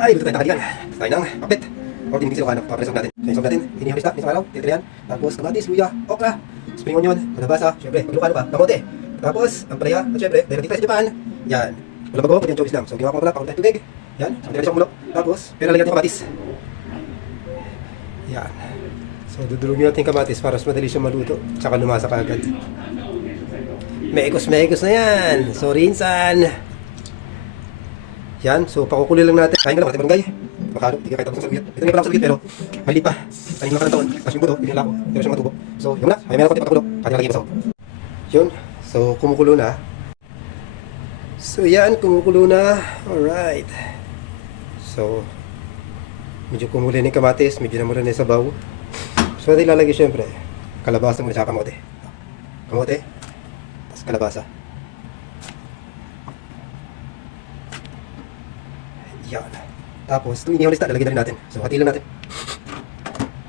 Ay, luto tayo ng kadigan. Tayo ng pakbet. 14 minutes Ilocano. Papresok natin. So, isog natin. Hinihalis na. Isang araw. Titirian. Tapos, kamatis, luya, okra, spring onion, kalabasa. Siyempre, pag Ilocano pa, kamote. Tapos, ang palaya. At siyempre, dahil nagtitira sa Japan. Yan. Walang bago, pati yung chobis lang. So, ginawa ko pala, pakunti tubig. Yan. So, nilagay siya kumulo. Tapos, pero lagyan natin yung kamatis. Yan. So, dudurugin natin yung kamatis para mas madali siya maluto. Tsaka lumasa ka agad. Mekos na yan. So, rinsan. Yan. So, pakukuloy lang natin. Kain ka lang, matay barangay. Makalo, hindi ka kahit tapos ng saluyot. Ito na yung palang saluyot, pero maliit pa. Kanin lang ka ng taon. Tapos yung buto, pinila ko. Pero siya matubo. So, yun na. May meron ko pakulo. Kaya lagi masaw. Yun. So, kumukulo na. So, yan. Kumukulo na. Alright. So, medyo kumuli na yung kamatis. Medyo na mula na yung sabaw. So, natin ilalagay syempre. Kalabasa muna sa kamote. Kamote. Tapos kalabasa. Yan. Tapos, itong inihaw lista, lalagyan na rin natin. So, hati lang natin.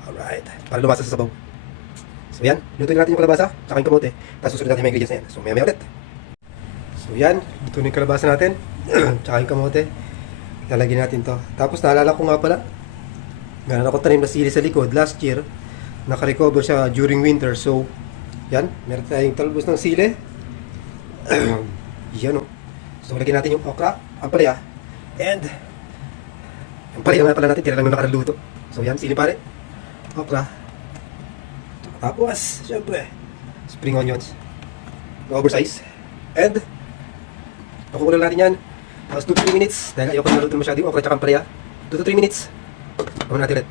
Alright. Para lumasa sa sabaw. So, yan. Lutuin natin yung kalabasa, tsaka yung kamote. Tapos, susunod natin yung mga ingredients na yan. So, maya ulit. So, yan. Lutuin yung kalabasa natin. Tsaka yung kamote. Lalagyan natin to. Tapos, naalala ko nga pala. Meron ako tanim na sili sa likod. Last year, nakarecover siya during winter. So, yan. Meron tayong talbos ng sili. Yan o. So, lagyan natin yung okra, ang palaya. And, yung palaya nga pala natin, tira lang nung nakaraluto. So yan, sili pare, okra. Tapos, syempre, spring onions. Oversize. And, pakukulo natin yan. Tapos 2-3 minutes, dahil ayoko naluto masyado yung okra tsaka ang palaya. 2-3 minutes. Pagod natin ulit.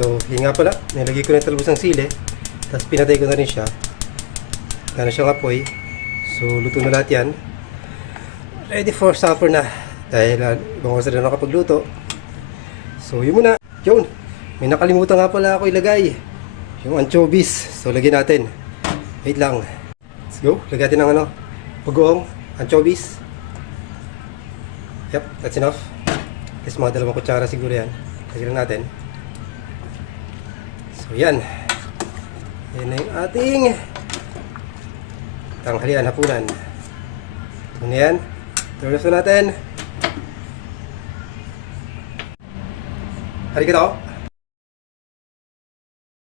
So, yun nga pala, nilagay ko na yung talbos ng sili. Tapos pinatay ko na rin siya. Gano'n siyang apoy. So, luto na lahat yan. Ready for supper na. Dahil ibang oras na nakapagluto. So, yun muna. Yun. May nakalimutan nga pala ako ilagay. Yung anchovies. So, lagyan natin. Wait lang. Let's go. Lagyan natin ng pag-uong, anchovies. Yep, that's enough. Kasi mga 2 kutsara siguro yan. Lagyan natin. So, yan. Yan na yung ating tanghalian, hapunan. Ito na yan. Turn off natin. Halika to.